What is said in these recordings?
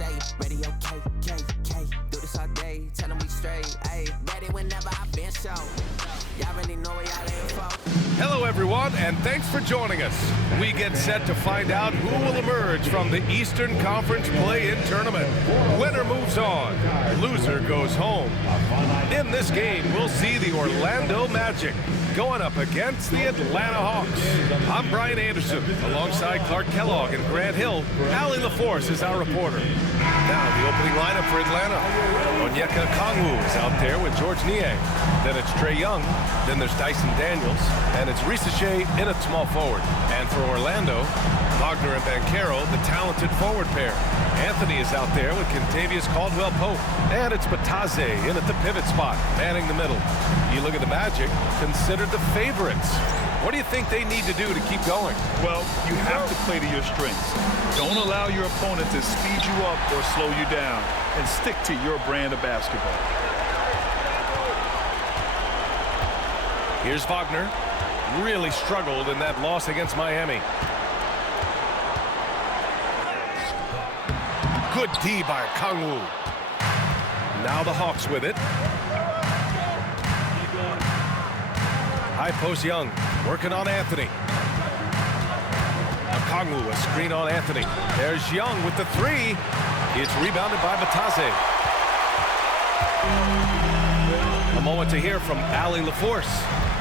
say, radio K, do this all day, tell them we straight, ayy, ready whenever I've been show. Y'all really know what y'all in for. Hello, everyone, and thanks for joining us. We get set to find out who will emerge from the Eastern Conference Play-In Tournament. Winner moves on, loser goes home. In this game, we'll see the Orlando Magic going up against the Atlanta Hawks. I'm Brian Anderson, alongside Clark Kellogg and Grant Hill. Allie LaForce is our reporter. Now, the opening lineup for Atlanta. Onyeka Okongwu is out there with Georges Niang. Then it's Trae Young. Then there's Dyson Daniels. And it's Risache in at small forward. And for Orlando, Wagner and Banchero, the talented forward pair. Anthony is out there with Kentavious Caldwell-Pope. And it's Batase in at the pivot spot, manning the middle. You look at the Magic, considered the favorites. What do you think they need to do to keep going? Well, you have to play to your strengths. Don't allow your opponent to speed you up or slow you down, and stick to your brand of basketball. Here's Wagner. Really struggled in that loss against Miami. Good D by Okongwu. Now the Hawks with it. High post Young, working on Anthony. Okongwu, a screen on Anthony. There's Young with the three. It's rebounded by Batase. A moment to hear from Allie LaForce.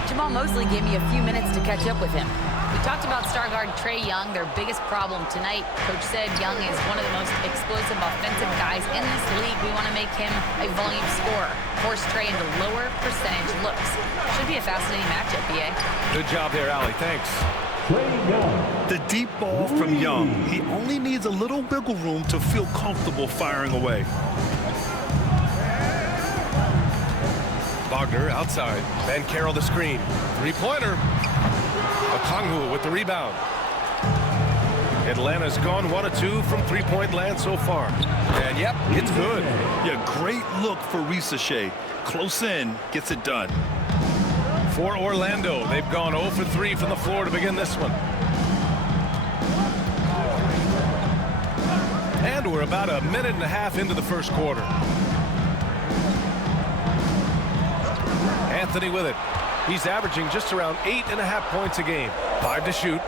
Jamal Mosley gave me a few minutes to catch up with him. We talked about star guard Trae Young, their biggest problem tonight. Coach said Young is one of the most explosive offensive guys in this league. We want to make him a volume scorer. Force Trae into lower percentage looks. Should be a fascinating matchup, BA. Good job there, Allie. Thanks. The deep ball from Young. He only needs a little wiggle room to feel comfortable firing away. Wagner outside. Banchero the screen. Three-pointer. Okongwu with the rebound. Atlanta's gone 1 of 2 from three-point land so far. And yep, it's good. Yeah, great look for Risache. Close in, gets it done. For Orlando, they've gone 0 for 3 from the floor to begin this one. And we're about a minute and a half into the first quarter. Anthony with it. He's averaging just around 8.5 points a game. 5 to shoot.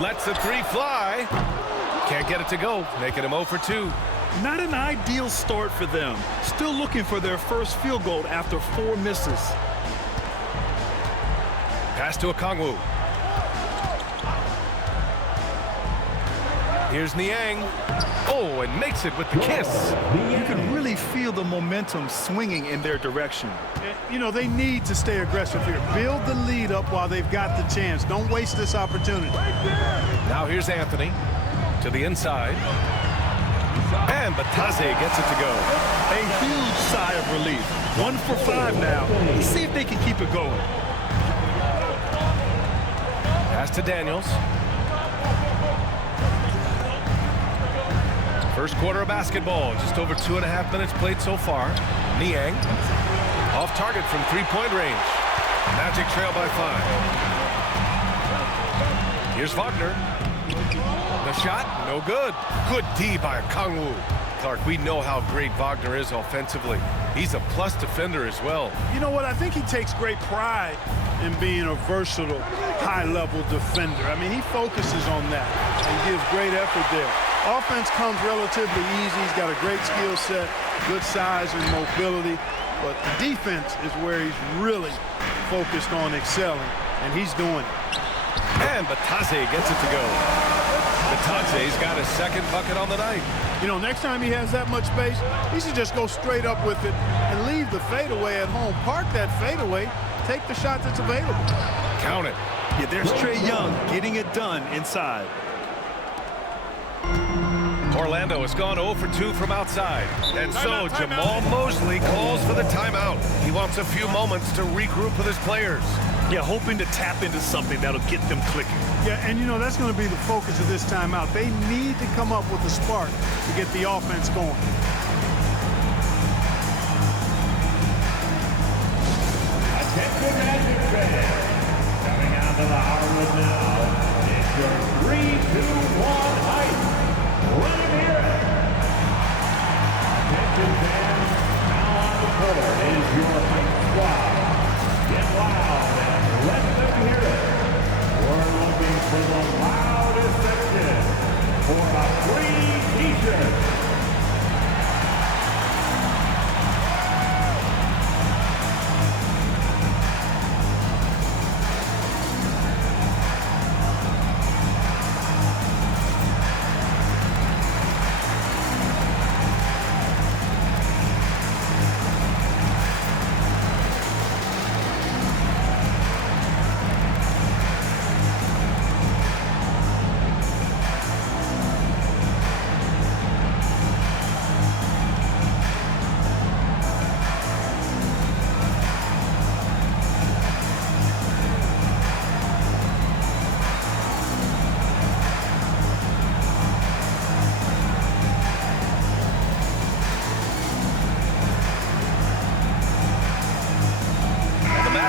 Lets the three fly. Can't get it to go, making him 0 for 2. Not an ideal start for them. Still looking for their first field goal after 4 misses. Pass to Okongwu. Here's Niang. Oh, and makes it with the kiss. You can really feel the momentum swinging in their direction. You know, they need to stay aggressive here. Build the lead up while they've got the chance. Don't waste this opportunity. Now here's Anthony to the inside. And Batase gets it to go. A huge sigh of relief. 1 for 5 now. Let's see if they can keep it going. Pass to Daniels. First quarter of basketball, just over 2.5 minutes played so far. Niang off target from three-point range. Magic trail by 5. Here's Wagner. The shot, no good. Good D by Okongwu. Clark, we know how great Wagner is offensively. He's a plus defender as well. You know what? I think he takes great pride in being a versatile, high-level defender. I mean, he focuses on that and gives great effort there. Offense comes relatively easy. He's got a great skill set, good size and mobility. But the defense is where he's really focused on excelling, and he's doing it. And Batase gets it to go. Batase's got his second bucket on the night. You know, next time he has that much space, he should just go straight up with it and leave the fadeaway at home. Park that fadeaway, take the shot that's available. Count it. Yeah, there's Trae Young getting it done inside. Orlando has gone 0 for 2 from outside. And so Jamal Mosley calls for the timeout. He wants a few moments to regroup with his players. Yeah, hoping to tap into something that'll get them clicking. Yeah, and you know, that's going to be the focus of this timeout. They need to come up with a spark to get the offense going. Attention Magic fans. Coming out of the Howard now. It's your 3-2-1 hype. Running here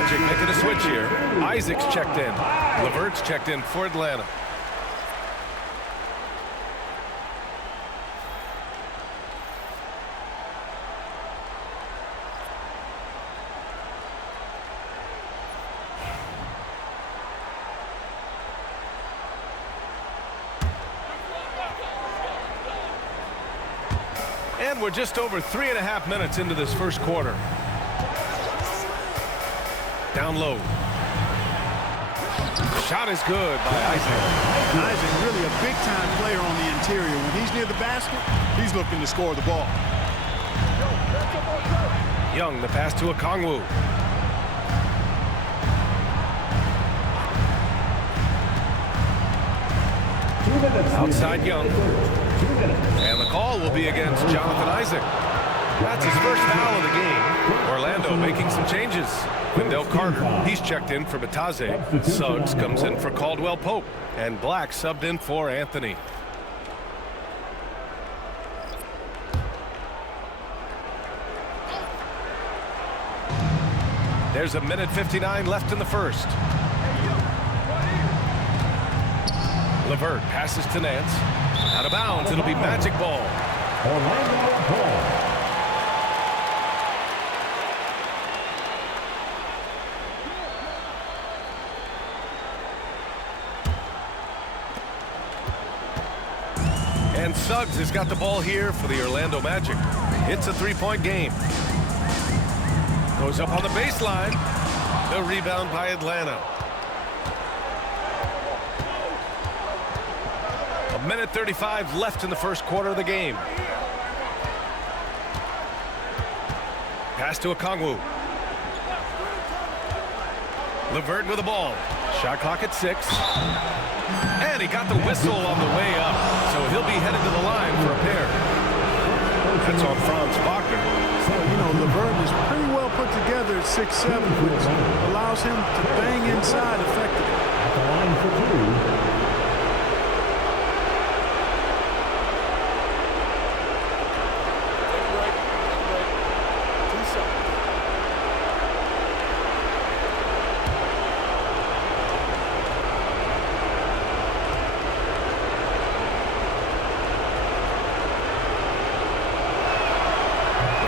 Magic making a switch here. Isaac's checked in. LeVert's checked in for Atlanta. And we're just over 3.5 minutes into this first quarter. Down low. Shot is good by Isaac. Isaac really a big-time player on the interior. When he's near the basket, he's looking to score the ball. Young, the pass to Okongwu. Outside Young. And the call will be against Jonathan Isaac. That's his first foul of the game. Orlando making some changes. Wendell Carter, he's checked in for Bataze. Suggs comes in for Caldwell Pope. And Black subbed in for Anthony. There's 1:59 left in the first. LeVert passes to Nance. Out of bounds, it'll be Magic ball. Orlando ball. And Suggs has got the ball here for the Orlando Magic. It's a three-point game. Goes up on the baseline. The rebound by Atlanta. 1:35 left in the first quarter of the game. Pass to Okongwu. LeVert with the ball. Shot clock at 6. And he got the whistle on the way up. So he'll be headed to the line for a pair. That's on Franz Wagner. So, you know, LeVert is pretty well put together at 6'7", which allows him to bang inside effectively. At the line for 2.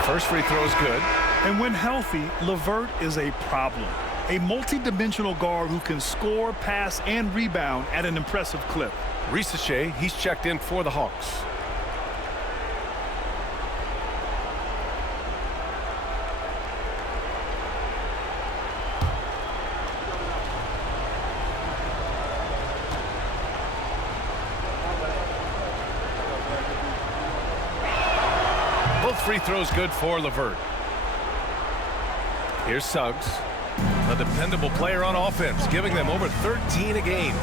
First free throw is good. And when healthy, LeVert is a problem. A multi-dimensional guard who can score, pass, and rebound at an impressive clip. Risacher, he's checked in for the Hawks. Free throws good for LeVert. Here's Suggs, a dependable player on offense, giving them over 13 a game.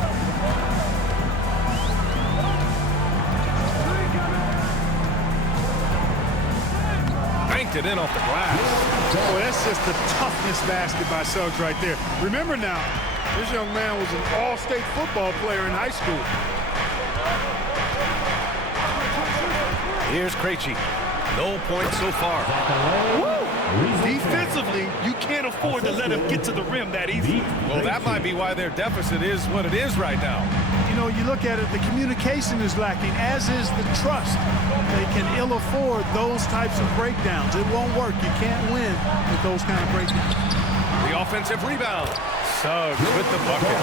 Banked it in off the glass. Boy, that's just the toughness basket by Suggs right there. Remember now, this young man was an all-state football player in high school. Here's Krejci. No points so far. Woo! Defensively, you can't afford to let him get to the rim that easy. Well, that might be why their deficit is what it is right now. You know, you look at it, the communication is lacking, as is the trust. They can ill afford those types of breakdowns. It won't work. You can't win with those kind of breakdowns. The offensive rebound. Suggs with the bucket.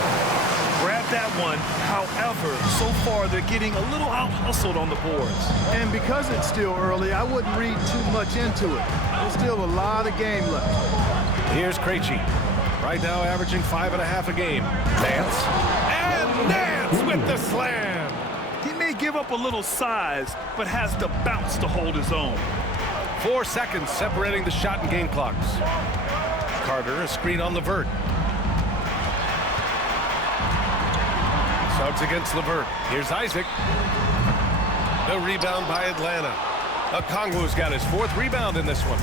Grab that one. However, so far they're getting a little out-hustled on the boards. And because it's still early, I wouldn't read too much into it. There's still a lot of game left. Here's Krejci. Right now averaging 5.5 a game. Nance. And Nance with the slam. He may give up a little size, but has the bounce to hold his own. 4 seconds separating the shot and game clocks. Carter, a screen on LeVert. Suggs against LeVert. Here's Isaac. The rebound by Atlanta. Okongwu's got his 4th rebound in this one.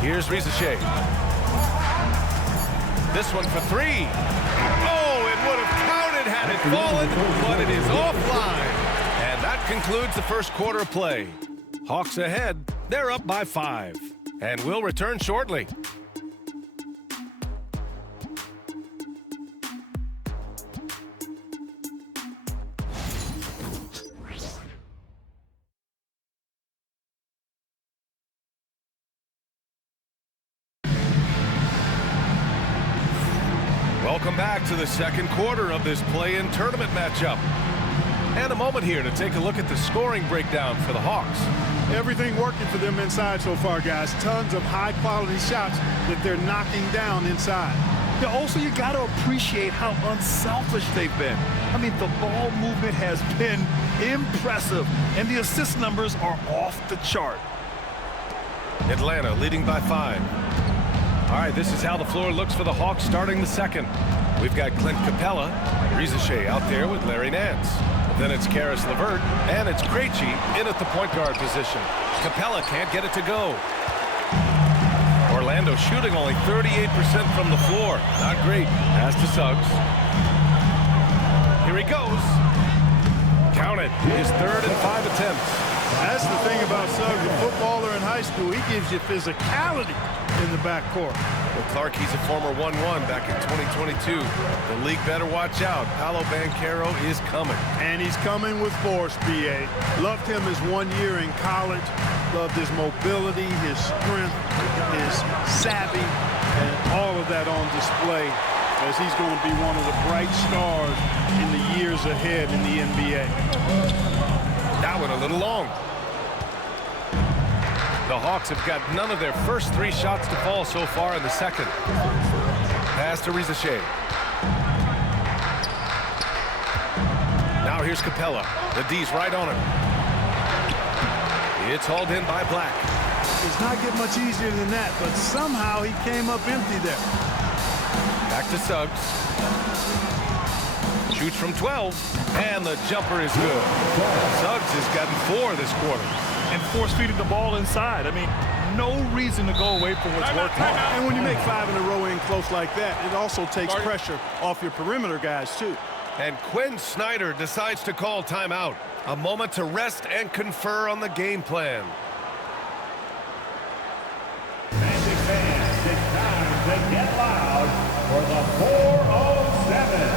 Here's Risacher. This one for 3. Oh, it would have counted had it fallen, but it is offline. And that concludes the first quarter of play. Hawks ahead. They're up by 5. And we'll return shortly. Welcome back to the second quarter of this play-in tournament matchup. And a moment here to take a look at the scoring breakdown for the Hawks. Everything working for them inside so far, guys. Tons of high-quality shots that they're knocking down inside. Yeah, also, you got to appreciate how unselfish they've been. I mean, the ball movement has been impressive, and the assist numbers are off the chart. Atlanta leading by 5. All right, this is how the floor looks for the Hawks starting the second. We've got Clint Capella, Rizachet out there with Larry Nance. Then it's Caris LeVert, and it's Krejci in at the point guard position. Capella can't get it to go. Orlando shooting only 38% from the floor. Not great. Pass to Suggs. Here he goes. Count it. His third and 5 attempts. That's the thing about Suggs, a footballer in high school. He gives you physicality in the backcourt. Well, Clark, he's a former 1-1 back in 2022. The league better watch out. Paolo Banchero is coming. And he's coming with force, B.A. Loved him his 1 year in college. Loved his mobility, his strength, his savvy, and all of that on display as he's going to be one of the bright stars in the years ahead in the NBA. That went a little long. The Hawks have got none of their first 3 shots to fall so far in the second. Pass to Rizachet. Now here's Capella. The D's right on him. It's hauled in by Black. Does not get much easier than that, but somehow he came up empty there. Back to Suggs. Shoots from 12, and the jumper is good. Suggs has gotten 4 this quarter. And force-feeding the ball inside. I mean, no reason to go away from what's working. And when you make 5 in a row in close like that, it also takes pressure off your perimeter guys, too. And Quinn Snyder decides to call timeout. A moment to rest and confer on the game plan. Magic fans, it's time to get loud for the 407.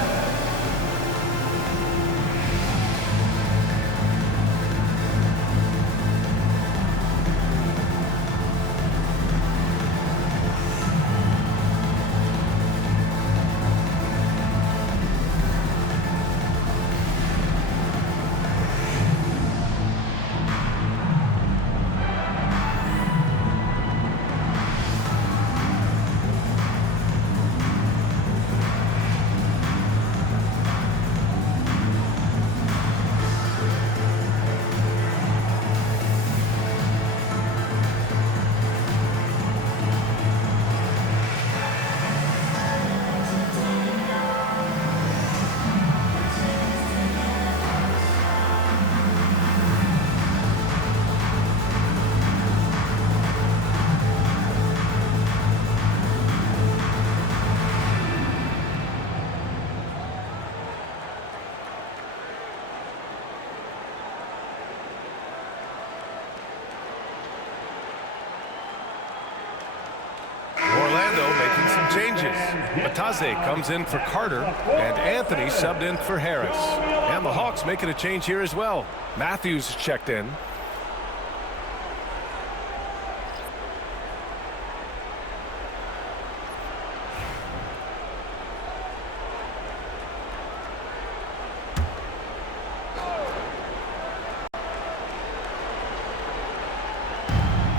Changes. Mataze comes in for Carter, and Anthony subbed in for Harris. And the Hawks making a change here as well. Matthews checked in.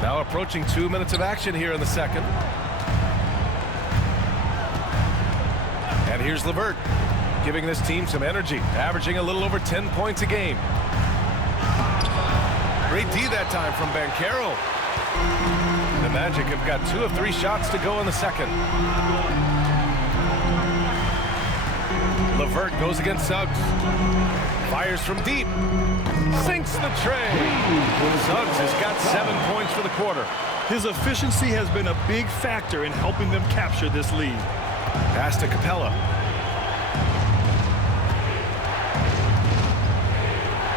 Now approaching 2 minutes of action here in the second. And here's LeVert, giving this team some energy, averaging a little over 10 points a game. Great D that time from Banchero. The Magic have got 2 of 3 shots to go in the second. LeVert goes against Suggs. Fires from deep. Sinks the tray. Suggs has got 7 points for the quarter. His efficiency has been a big factor in helping them capture this lead. Pass to Capella.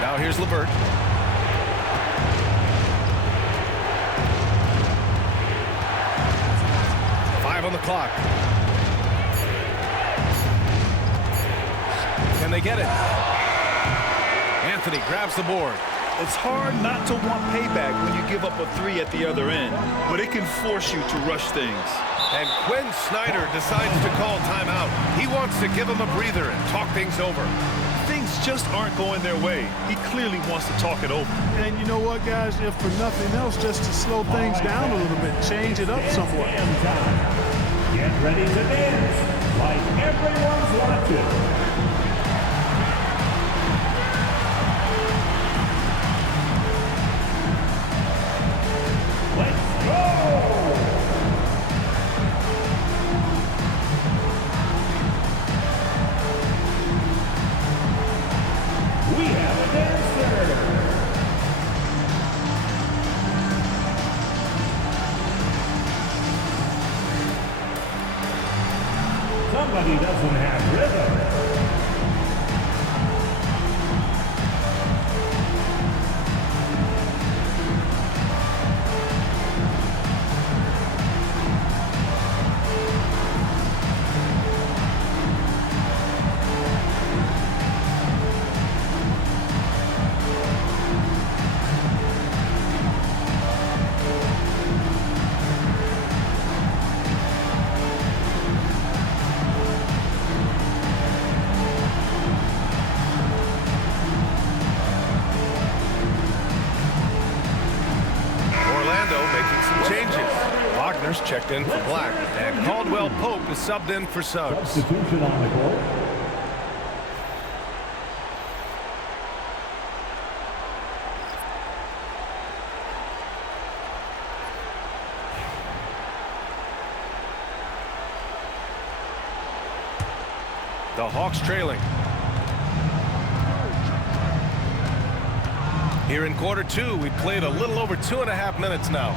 Now here's LeVert. clock. Can they get it? Anthony grabs the board. It's hard not to want payback when you give up a 3 at the other end, but it can force you to rush things. And Quinn Snyder decides to call timeout. He wants to give him a breather and talk things over. Things just aren't going their way. He clearly wants to talk it over. And you know what, guys? If for nothing else, just to slow things down a little bit, change it up somewhat. Get ready to dance like everyone's watching. Somebody doesn't have rhythm. Checked in for Black, and Caldwell Pope is subbed in for Suggs. Substitution on the court. The Hawks trailing. Here in quarter 2, we played a little over 2.5 minutes now.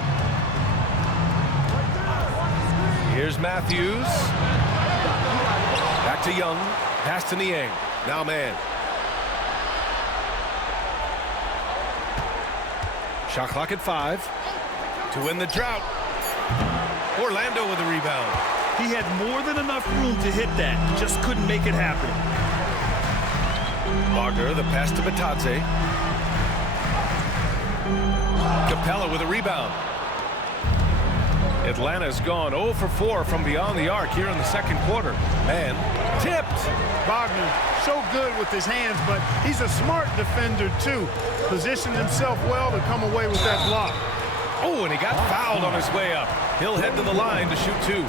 Here's Matthews. Back to Young. Pass to Niang. Now man. Shot clock at 5. To win the drought. Orlando with a rebound. He had more than enough room to hit that. Just couldn't make it happen. Wagner, the pass to Batadze. Capella with a rebound. Atlanta's gone 0 for 4 from beyond the arc here in the second quarter. Man, tipped. Wagner, so good with his hands, but he's a smart defender, too. Positioned himself well to come away with that block. Oh, and he got fouled on his way up. He'll head to the line to shoot 2.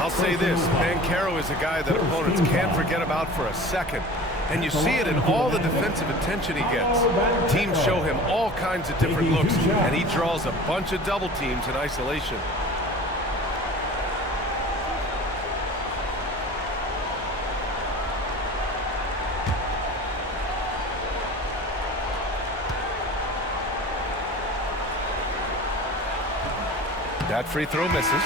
I'll say this, Banchero is a guy that opponents can't forget about for a second. And you see it in all the defensive attention he gets. Teams show him all kinds of different looks, and he draws a bunch of double teams in isolation. That free throw misses.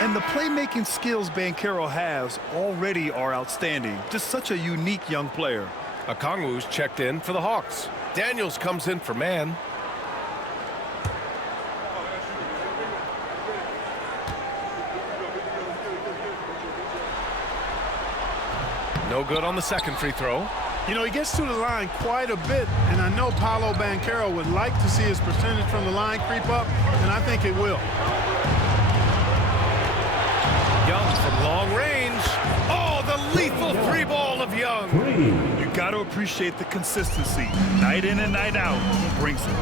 And the playmaking skills Banchero has already are outstanding. Just such a unique young player. Okongwu's checked in for the Hawks. Daniels comes in for man. No good on the second free throw. You know, he gets to the line quite a bit, and I know Paolo Banchero would like to see his percentage from the line creep up, and I think it will. Young from long range. Oh, the lethal three ball of Young. You got to appreciate the consistency. Night in and night out, he brings it.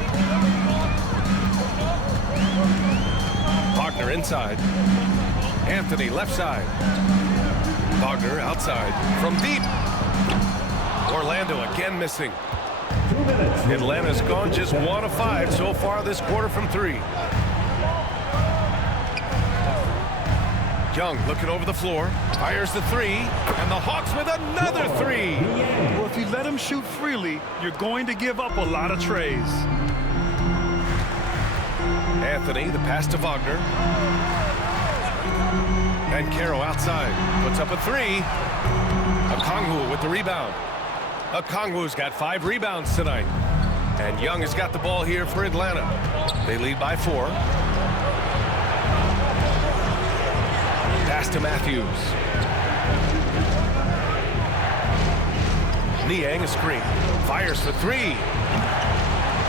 Wagner inside. Anthony left side. Wagner outside from deep. Orlando again missing. Atlanta's gone just 1 of 5 so far this quarter from 3. Young looking over the floor, fires the 3, and the Hawks with another 3. Well, if you let him shoot freely, you're going to give up a lot of trays. Anthony, the pass to Wagner. Banchero outside, puts up a 3. Okongwu with the rebound. Okongwu's got 5 rebounds tonight. And Young has got the ball here for Atlanta. They lead by 4. Pass to Matthews. Niang a screen. Fires for three.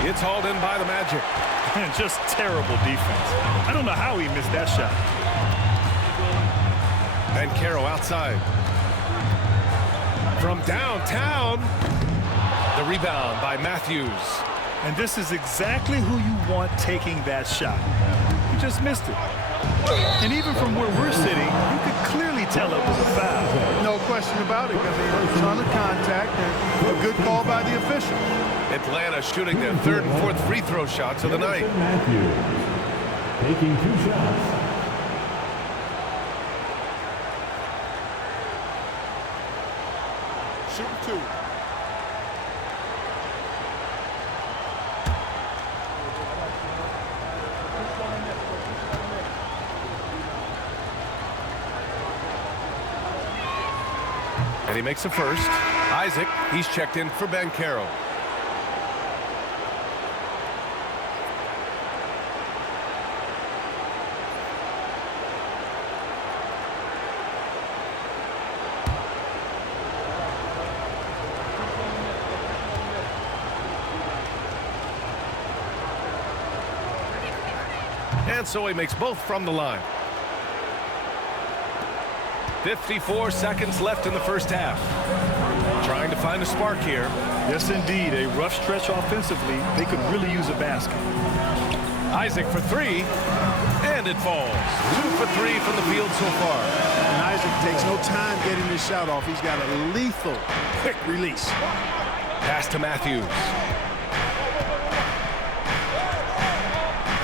It's hauled in by the Magic. And just terrible defense. I don't know how he missed that shot. Banchero outside. From downtown. The rebound by Matthews. And this is exactly who you want taking that shot. He just missed it. And even from where we're sitting, you could clearly tell it was a foul. No question about it. I mean, a ton of contact and a good call by the official. Atlanta shooting their third and fourth free throw shots of the night. Matthews taking 2 shots. Shooting 2. And he makes a first. Isaac, he's checked in for Banchero. And so he makes both from the line. 54 seconds left in the first half. Trying to find a spark here. Yes, indeed. A rough stretch offensively. They could really use a basket. Isaac for three. And it falls. 2 for 3 from the field so far. And Isaac takes no time getting this shot off. He's got a lethal, quick release. Pass to Matthews.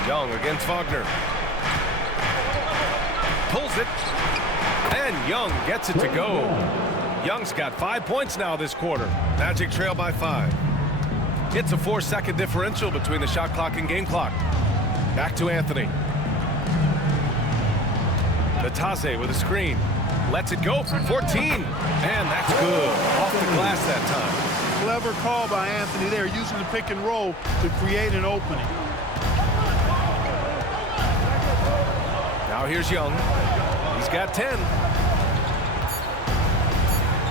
Young against Wagner. Pulls it. And Young gets it to go. Young's got 5 points now this quarter. Magic trail by 5. It's a 4-second differential between the shot clock and game clock. Back to Anthony. Natase with a screen. Lets it go from 14. And that's good. Off the glass that time. Clever call by Anthony there, using the pick and roll to create an opening. Now here's Young. He's got 10.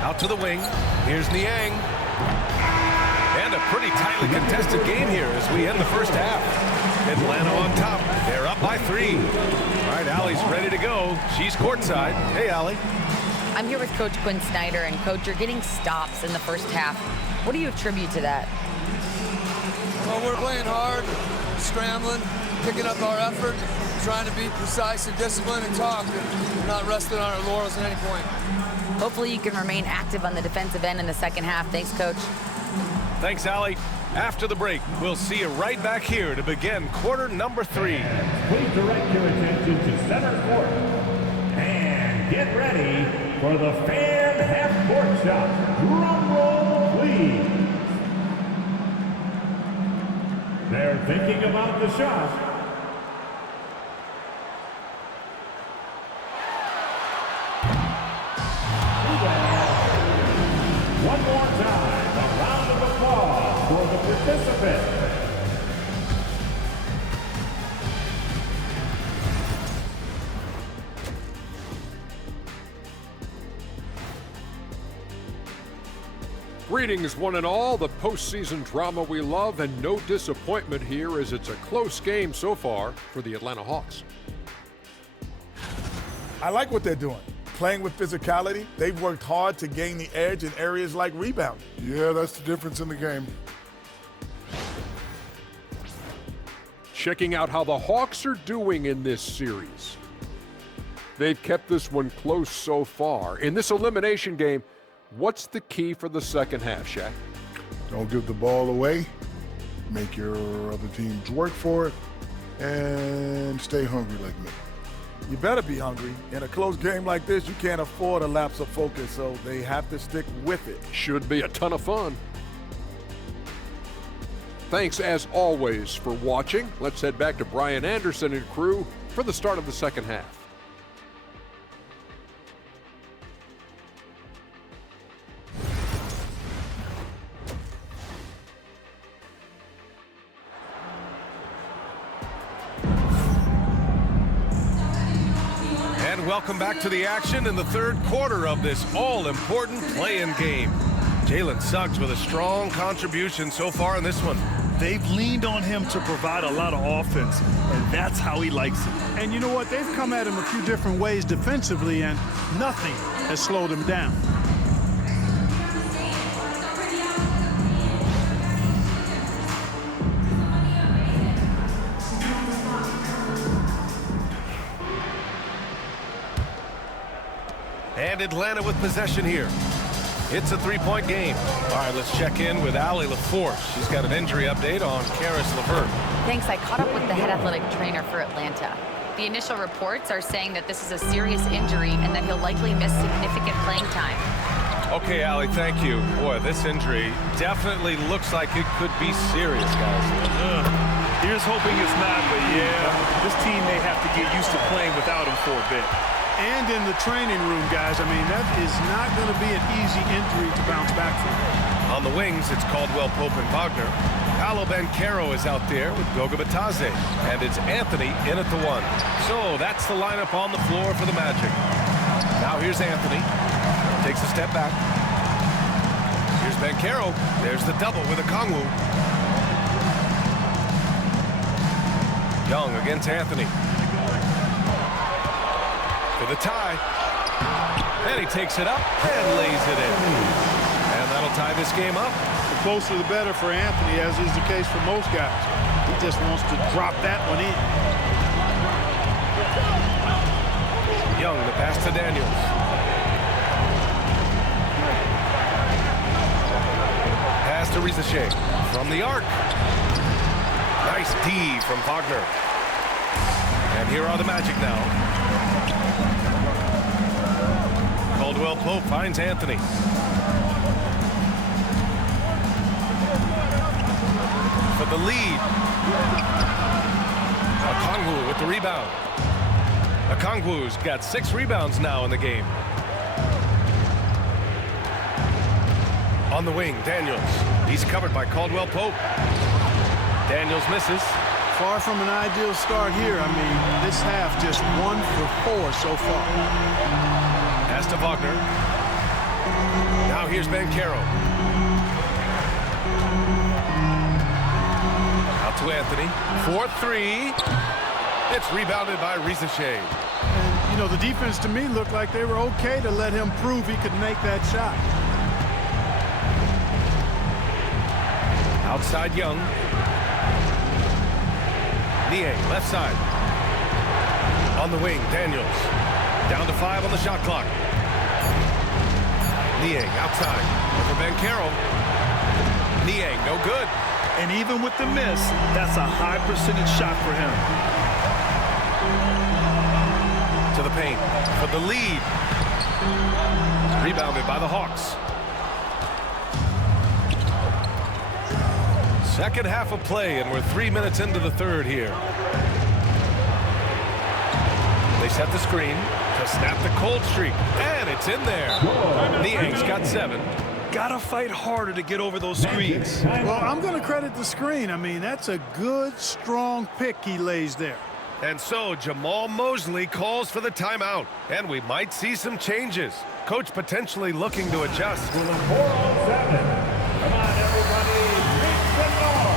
Out to the wing. Here's Niang. And a pretty tightly contested game here as we end the first half. Atlanta on top. They're up by 3. All right, Allie's ready to go. She's courtside. Hey, Allie. I'm here with Coach Quinn Snyder, and Coach, you're getting stops in the first half. What do you attribute to that? Well, we're playing hard, scrambling, picking up our effort, trying to be precise and disciplined and talk, and not resting on our laurels at any point. Hopefully you can remain active on the defensive end in the second half. Thanks, Coach. Thanks, Allie. After the break, we'll see you right back here to begin quarter number 3. Please direct your attention to center court. And get ready for the fan half-court shot. Drum roll, please. They're thinking about the shot. One more time, a round of applause for the participants. Greetings, one and all. The postseason drama we love, and no disappointment here as it's a close game so far for the Atlanta Hawks. I like what they're doing. Playing with physicality, they've worked hard to gain the edge in areas like rebounding. Yeah, that's the difference in the game. Checking out how the Hawks are doing in this series. They've kept this one close so far. In this elimination game, what's the key for the second half, Shaq? Don't give the ball away. Make your other teams work for it. And stay hungry like me. You better be hungry. In a close game like this, you can't afford a lapse of focus, so they have to stick with it. Should be a ton of fun. Thanks, as always, for watching. Let's head back to Brian Anderson and crew for the start of the second half. And welcome back to the action in the third quarter of this all-important play-in game. Jalen Suggs with a strong contribution so far in this one. They've leaned on him to provide a lot of offense, and that's how he likes it. And you know what? They've come at him a few different ways defensively, and nothing has slowed him down. And Atlanta with possession here. It's a three-point game. All right, let's check in with Allie LaForce. She's got an injury update on Caris LeVert. Thanks. I caught up with the head athletic trainer for Atlanta. The initial reports are saying that this is a serious injury and that he'll likely miss significant playing time. Okay, Allie, thank you. Boy, this injury definitely looks like it could be serious, guys. Here's hoping it's not, but yeah, this team may have to get used to playing without him for a bit. And in the training room, guys, I mean, that is not going to be an easy injury to bounce back from. On the wings, it's Caldwell Pope and Wagner. Paolo Banchero is out there with Goga Bitadze. And it's Anthony in at the one. So that's the lineup on the floor for the Magic. Now here's Anthony. Takes a step back. Here's Banchero. There's the double with Okongwu. Young against Anthony. For the tie. And he takes it up and lays it in. And that'll tie this game up. The closer the better for Anthony, as is the case for most guys. He just wants to drop that one in. Young, the pass to Daniels. Pass to Rizachet from the arc. Nice D from Wagner. And here are the Magic now. Caldwell Pope finds Anthony. For the lead. Okongwu with the rebound. Okongwu's got 6 rebounds now in the game. On the wing, Daniels. He's covered by Caldwell Pope. Daniels misses. Far from an ideal start here. I mean, this half just 1 for 4 so far. Pass to Wagner. Now here's Banchero. Out to Anthony. 4-3. It's rebounded by Rizachet. And, you know, the defense to me looked like they were okay to let him prove he could make that shot. Outside Young. Niang, left side. On the wing, Daniels. Down to 5 on the shot clock. Niang outside. Over Banchero. Niang, no good. And even with the miss, that's a high percentage shot for him. To the paint for the lead. Rebounded by the Hawks. Second half of play, and we're 3 minutes into the third here. They set the screen to snap the cold streak, and it's in there. Niang's got 7. Gotta fight harder to get over those screens. Well, I'm going to credit the screen. I mean, that's a good, strong pick he lays there. And so Jamal Mosley calls for the timeout, and we might see some changes. Coach potentially looking to adjust. 4 on 7. Come on, everybody. Reach the ball.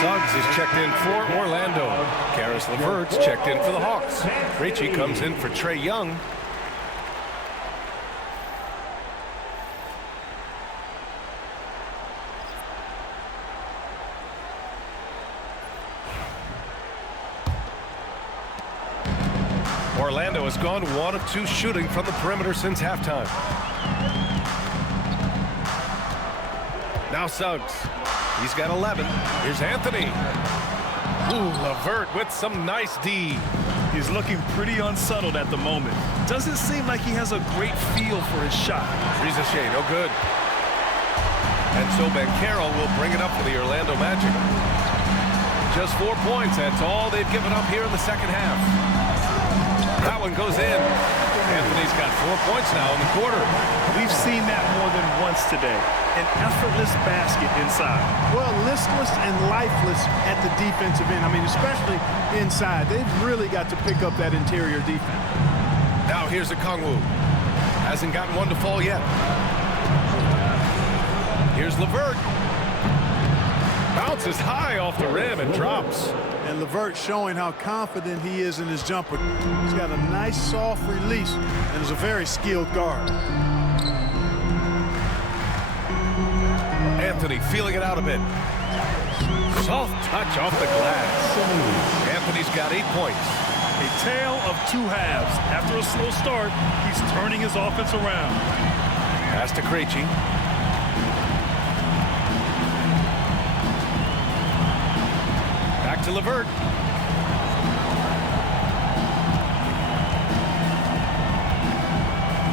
Suggs is checked in for Orlando. Caris LeVert's checked in for the Hawks. Krejci comes in for Trae Young. Orlando has gone 1 of 2 shooting from the perimeter since halftime. Now Suggs. He's got 11. Here's Anthony. Ooh, LeVert with some nice D. He's looking pretty unsettled at the moment. Doesn't seem like he has a great feel for his shot. Ricochet, no good. And so Banchero will bring it up for the Orlando Magic. Just 4 points. That's all they've given up here in the second half. That one goes in. Anthony's got 4 points now in the quarter. We've seen that more than once today. An effortless basket inside. Well, listless and lifeless at the defensive end. I mean, especially inside. They've really got to pick up that interior defense. Now here's Okongwu. Hasn't gotten one to fall yet. Here's LeVert. Bounces high off the rim and drops. And LeVert showing how confident he is in his jumper. He's got a nice soft release and is a very skilled guard. Anthony feeling it out a bit. Soft touch off the glass. Anthony's got 8 points. A tale of 2 halves. After a slow start, he's turning his offense around. Pass to Krejci. Back to LeVert.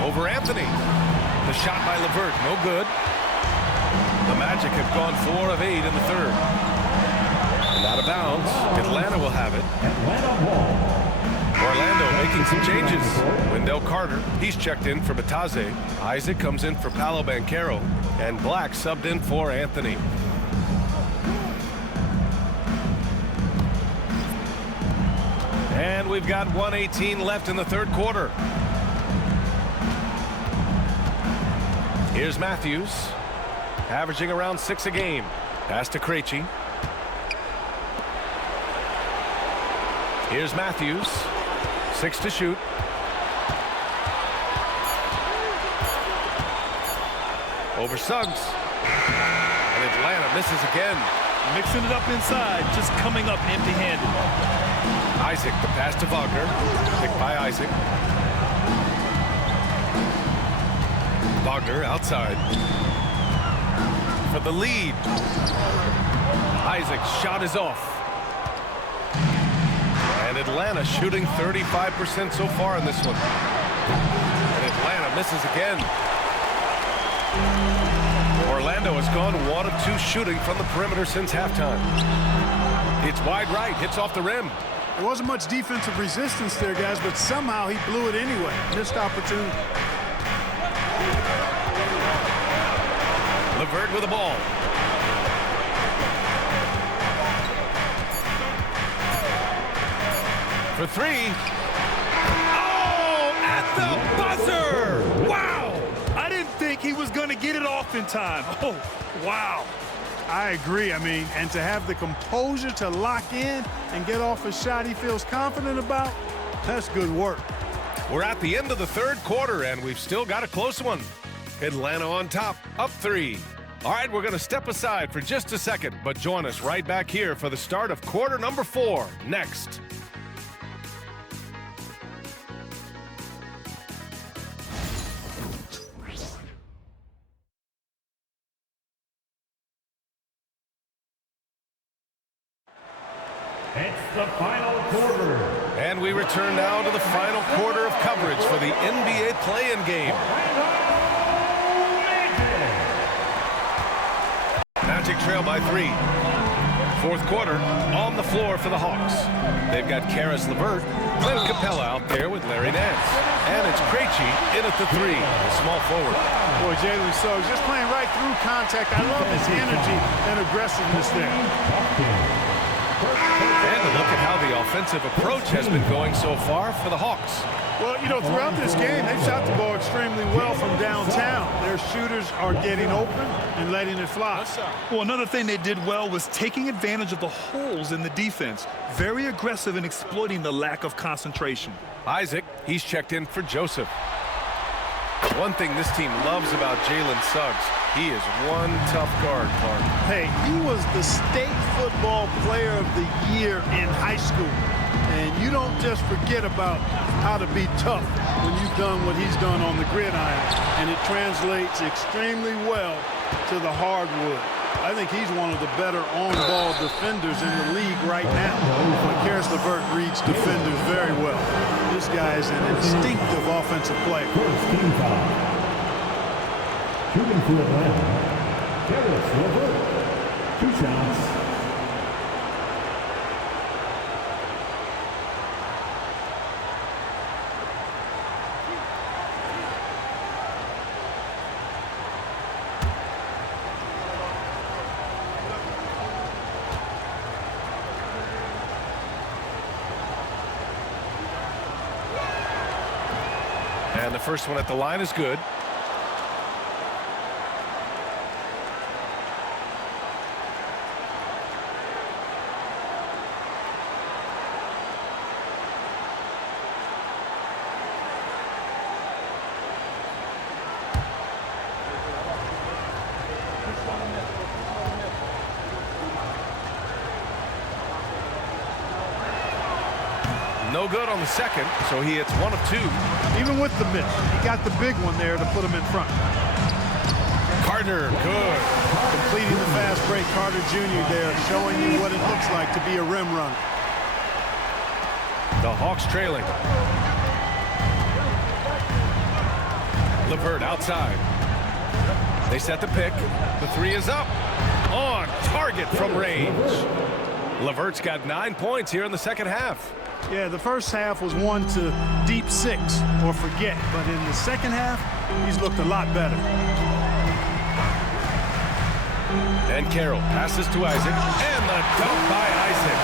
Over Anthony. The shot by LeVert, no good. The Magic have gone 4 of 8 in the third. And out of bounds. Atlanta will have it. Orlando making some changes. Wendell Carter, he's checked in for Bataze. Isaac comes in for Paolo Banchero. And Black subbed in for Anthony. And we've got 1:18 left in the third quarter. Here's Matthews. Averaging around 6 a game. Pass to Krejci. Here's Matthews. 6 to shoot. Over Suggs. And Atlanta misses again. Mixing it up inside, just coming up empty-handed. Isaac, the pass to Wagner. Picked by Isaac. Wagner outside. For the lead. Isaac's shot is off. And Atlanta shooting 35% so far in this one. And Atlanta misses again. Orlando has gone 1 of 2 shooting from the perimeter since halftime. It's wide right, hits off the rim. There wasn't much defensive resistance there, guys, but somehow he blew it anyway. Missed opportunity. LeVert with the ball. For 3. Oh, at the buzzer! Wow! I didn't think he was going to get it off in time. Oh, wow. I agree. I mean, and to have the composure to lock in and get off a shot he feels confident about, that's good work. We're at the end of the third quarter, and we've still got a close one. Atlanta on top, up 3. All right, we're going to step aside for just a second, but join us right back here for the start of quarter number 4 next. It's the final quarter. And we return now to the final quarter of coverage for the NBA play-in game. Magic trail by 3. Fourth quarter, on the floor for the Hawks. They've got Caris LeVert, Clint Capella out there with Larry Nance. And it's Krejci in at the 3, the small forward. Boy, Jalen Suggs just playing right through contact. I love his energy and aggressiveness there. And look at how the offensive approach has been going so far for the Hawks? Well, you know, throughout this game, they've shot the ball extremely well from downtown. Their shooters are getting open and letting it fly. Well, another thing they did well was taking advantage of the holes in the defense. Very aggressive in exploiting the lack of concentration. Isaac, he's checked in for Joseph. One thing this team loves about Jalen Suggs, he is one tough guard, Clark. Hey, he was the state football player of the year in high school. And you don't just forget about how to be tough when you've done what he's done on the gridiron. And it translates extremely well to the hardwood. I think he's one of the better on-ball defenders in the league right now. But Caris LeVert reads defenders very well. This guy is an instinctive offensive player. Team foul. Shooting for Atlanta, Caris LeVert. 2 shots. And the first one at the line is good. No good on the second, so he hits 1 of 2. Even with the miss, he got the big one there to put him in front. Carter, good. Completing the fast break, Carter Jr. there, showing you what it looks like to be a rim runner. The Hawks trailing. LeVert outside. They set the pick. The 3 is up. On target from range. LeVert's got 9 points here in the second half. Yeah, the first half was one to deep 6 or forget. But in the second half, he's looked a lot better. And Carroll passes to Isaac. And the dunk by Isaac.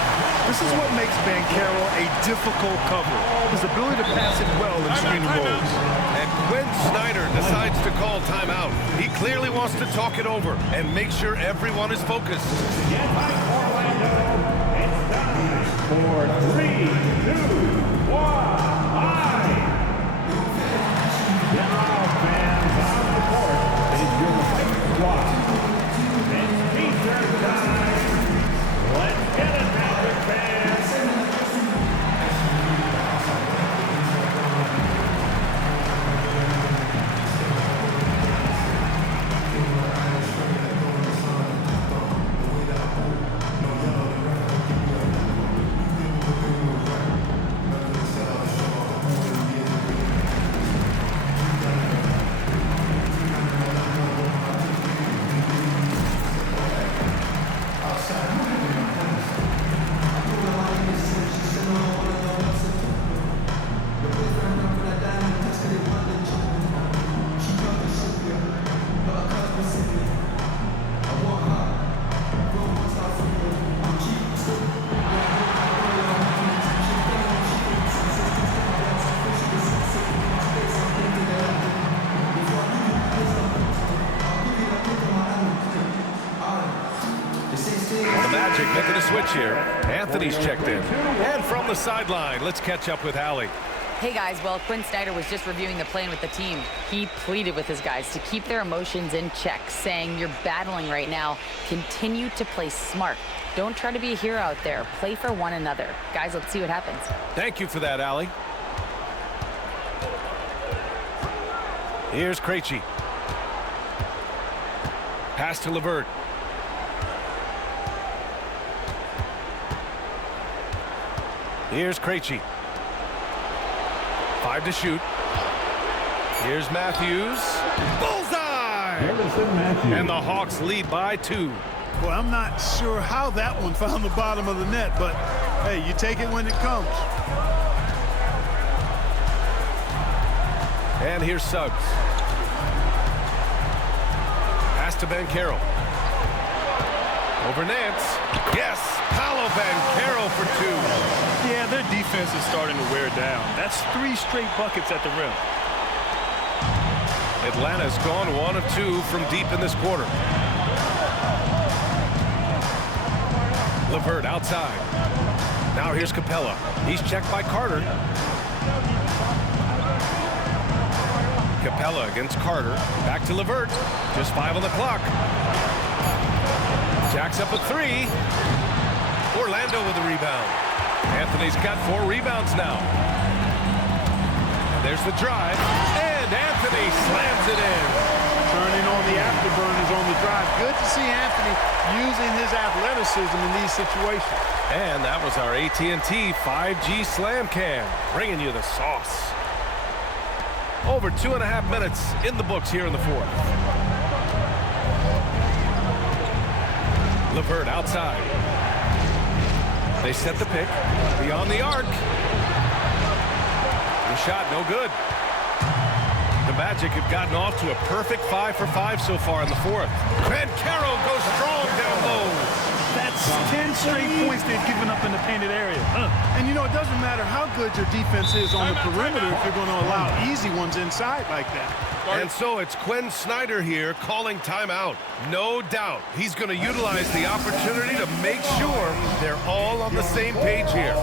This is what makes Banchero a difficult cover. His ability to pass it well in screen rolls. And Quinn Snyder decides to call timeout. He clearly wants to talk it over and make sure everyone is focused. Get back, Orlando. It's time for 3, 2, 1, high. Now, fans on the court is your fight squad. It's feature time. Let's get it, Magic fans. Making a switch here. Anthony's checked in. And from the sideline, let's catch up with Allie. Hey guys, well, Quinn Snyder was just reviewing the plan with the team. He pleaded with his guys to keep their emotions in check, saying you're battling right now. Continue to play smart. Don't try to be a hero out there. Play for one another. Guys, let's see what happens. Thank you for that, Allie. Here's Krejci. Pass to LeVert. Here's Krejci. 5 to shoot. Here's Matthews. Bullseye! And the Hawks lead by 2. Well, I'm not sure how that one found the bottom of the net, but hey, you take it when it comes. And here's Suggs. Pass to Banchero. Over Nance. Yes, Paolo Banchero for 2. Yeah, their defense is starting to wear down. That's 3 straight buckets at the rim. Atlanta's gone 1 of 2 from deep in this quarter. LeVert outside. Now here's Capella. He's checked by Carter. Capella against Carter. Back to LeVert. Just 5 on the clock. Jacks up a 3. Orlando with a rebound. Anthony's got 4 rebounds now. And there's the drive. And Anthony slams it in. Turning on the afterburners on the drive. Good to see Anthony using his athleticism in these situations. And that was our AT&T 5G Slam Cam, bringing you the sauce. Over 2.5 minutes in the books here in the 4th. LeVert outside. They set the pick. Beyond the arc. The shot no good. The Magic have gotten off to a perfect 5 for 5 so far in the 4th. Banchero goes strong down low. That's 10 straight points they've given up in the painted area. And you know, it doesn't matter how good your defense is on the perimeter if you're going to allow easy ones inside like that. And so it's Quinn Snyder here calling timeout. No doubt he's going to utilize the opportunity to make sure they're all on the same page here.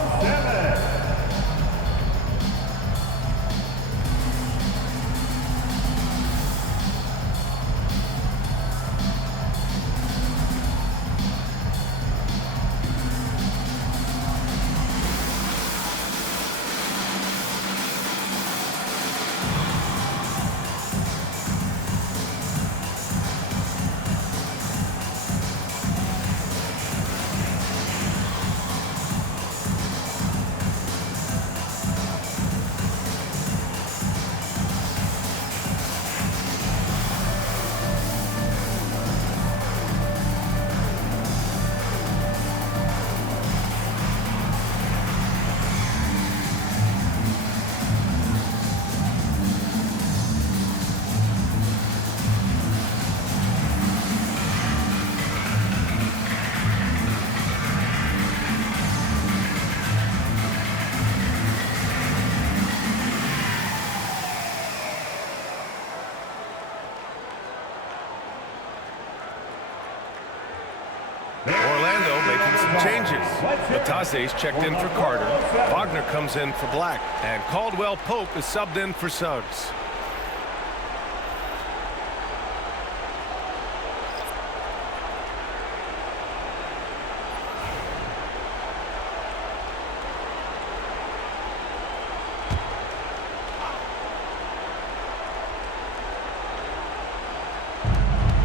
Orlando making some changes. Batase's checked in for Carter. Wagner comes in for Black. And Caldwell Pope is subbed in for Suggs.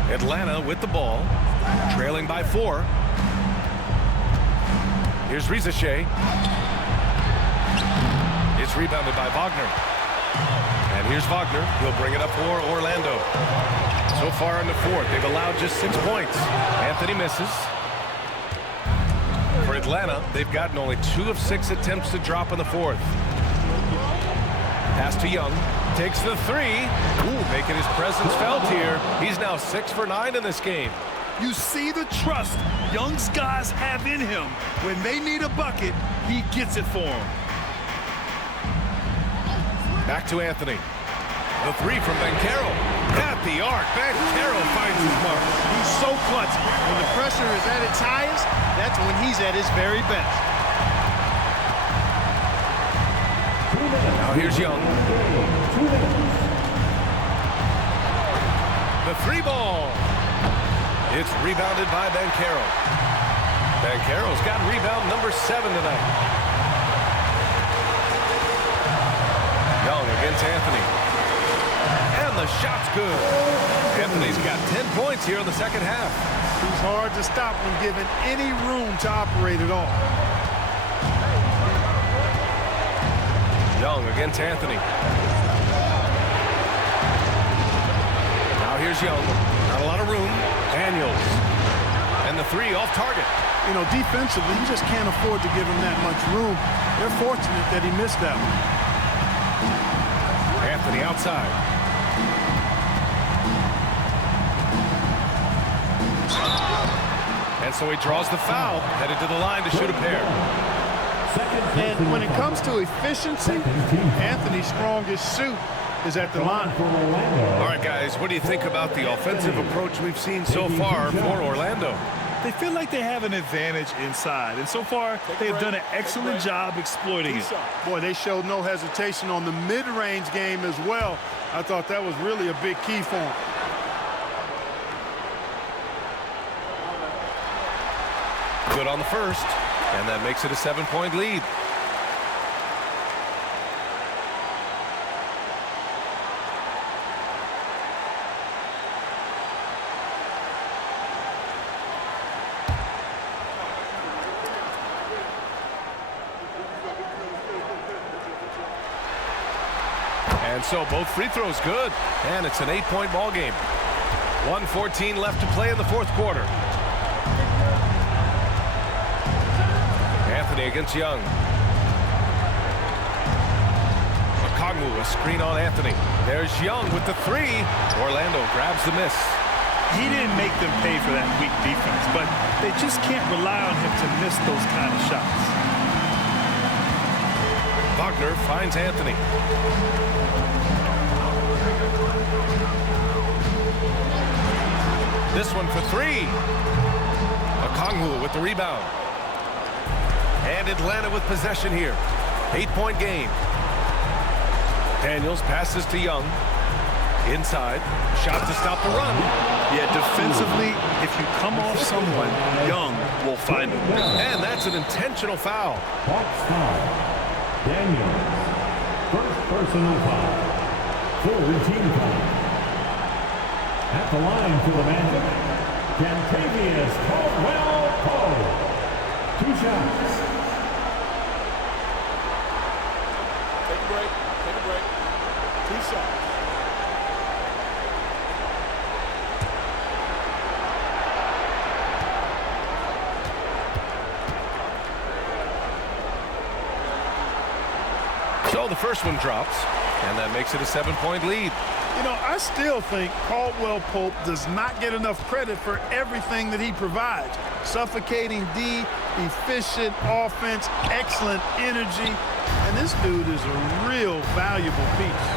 Atlanta with the ball, trailing by 4. Here's Rizache. It's rebounded by Wagner. And here's Wagner. He'll bring it up for Orlando. So far in the 4th, they've allowed just 6 points. Anthony misses. For Atlanta, they've gotten only 2 of 6 attempts to drop in the 4th. Pass to Young. Takes the 3. Ooh, making his presence felt here. He's now 6 for 9 in this game. You see the trust Young's guys have in him. When they need a bucket, he gets it for them. Back to Anthony. The 3 from Banchero. At the arc, Banchero finds his mark. He's so clutch. When the pressure is at its highest, that's when he's at his very best. Now here's Young. The 3 ball. It's rebounded by Banchero. Banchero's got rebound number 7 tonight. Young against Anthony. And the shot's good. Anthony's got 10 points here in the second half. He's hard to stop when given any room to operate at all. Young against Anthony. Now here's Young. Not a lot of room. Daniels. And the 3 off target. You know, defensively, you just can't afford to give him that much room. They're fortunate that he missed that one. Anthony outside. And so he draws the foul, headed to the line to shoot a pair. And when it comes to efficiency, Anthony's strongest suit is at the line. All right, guys, what do you think about the offensive approach we've seen so far for Orlando? They feel like they have an advantage inside, and so far they've done an excellent job exploiting it. Boy, they showed no hesitation on the mid-range game as well. I thought that was really a big key for them. Good on the first, and that makes it a 7-point lead. And so both free throws good, and it's an 8-point ball game. 1:14 left to play in the fourth quarter. Anthony against Young. Okongwu, a screen on Anthony. There's Young with the three. Orlando grabs the miss. He didn't make them pay for that weak defense, but they just can't rely on him to miss those kind of shots. Wagner finds Anthony. This one for three. Okongwu with the rebound. And Atlanta with possession here. 8-point game. Daniels passes to Young. Inside. Shot to stop the run. Yeah, defensively, if you come off someone, Young will find him. And that's an intentional foul. Daniels, first personal foul. Full team foul. At the line for the Magic, Kentavious Caldwell-Pope. 2 shots. Take a break. Take a break. 2 shots. So the first one drops, and that makes it a 7-point lead. You know, I still think Caldwell-Pope does not get enough credit for everything that he provides. Suffocating D, efficient offense, excellent energy. And this dude is a real valuable piece.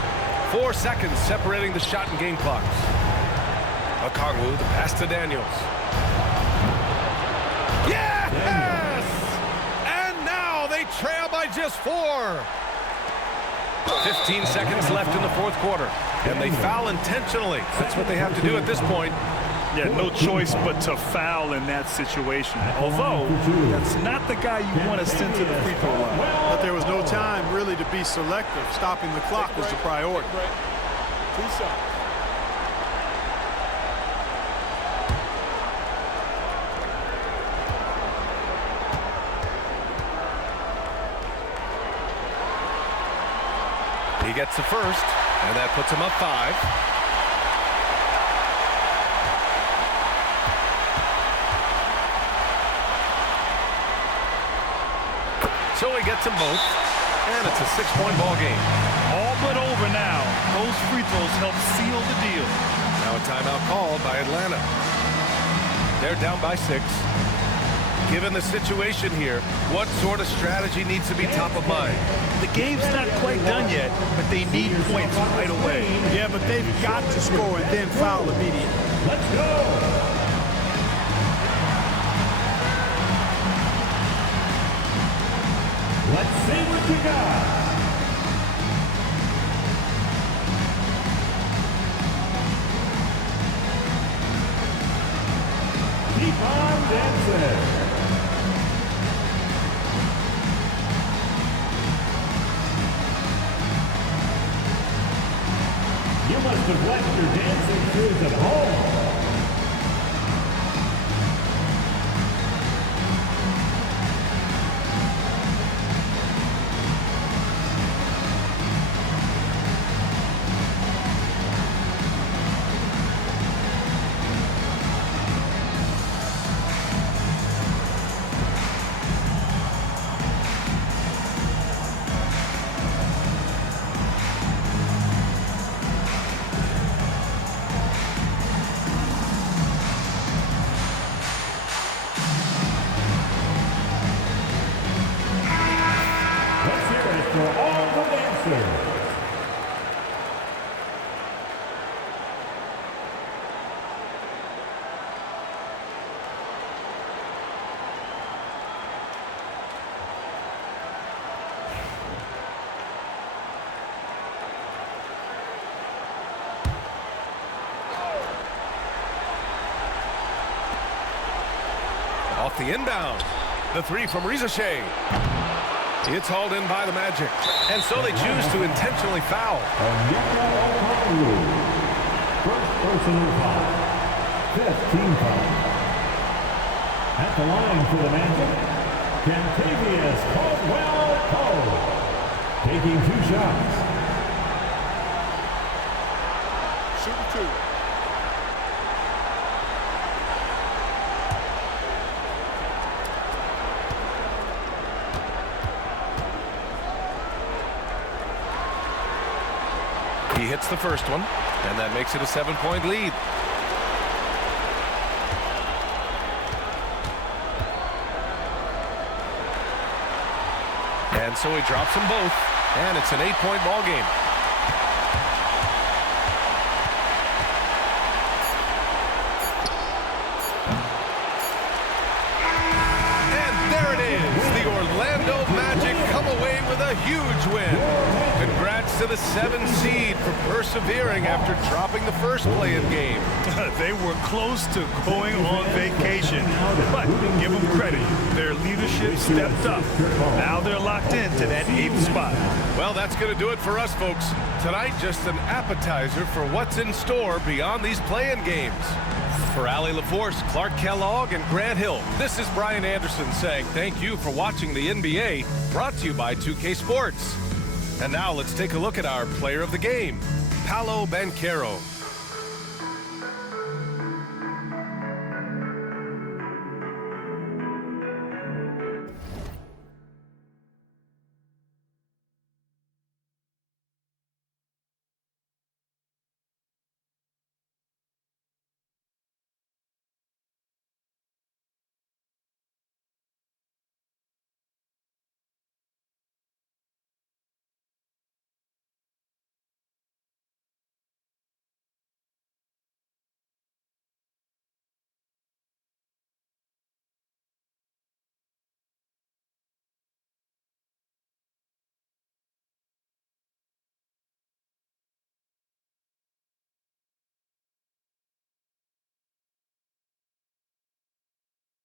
4 seconds separating the shot and game clocks. Okongwu, the pass to Daniels. Yes! And now they trail by just 4. 15 seconds left in the fourth quarter, and they foul intentionally. That's what they have to do at this point. Yeah, no choice but to foul in that situation. Although, that's not the guy you want to send to the free throw line. But there was no time really to be selective. Stopping the clock was the priority. 2 shots. He gets the first, and that puts him up 5. So he gets them both, and it's a 6-point ball game. All but over now. Those free throws help seal the deal. Now a timeout called by Atlanta. They're down by 6. Given the situation here, what sort of strategy needs to be top of mind? The game's not quite done yet, but they need points right away. Yeah, but they've got to score and then foul immediately. Let's go! Let's see what you got. Keep on dancing. You must have left your dancing shoes at home. for all the dancers. Off the inbound. The three from Riza Shea. It's hauled in by the Magic. And so they choose to intentionally foul. First personal foul. 5th team foul. At the line for the Magic, Kentavious Caldwell-Pope. Taking 2 shots. Shooting 2. He hits the first one, and that makes it a 7-point lead. And so he drops them both, and it's an 8-point ball game. And there it is. The Orlando Magic come away with a huge win. Congrats to the 7th seed for persevering after dropping the first play-in game. They were close to going on vacation, but give them credit. Their leadership stepped up. Now they're locked into that 8th spot. Well, that's going to do it for us, folks. Tonight, just an appetizer for what's in store beyond these play-in games. For Allie LaForce, Clark Kellogg, and Grant Hill, this is Brian Anderson saying thank you for watching the NBA, brought to you by 2K Sports. And now let's take a look at our player of the game, Paolo Banchero.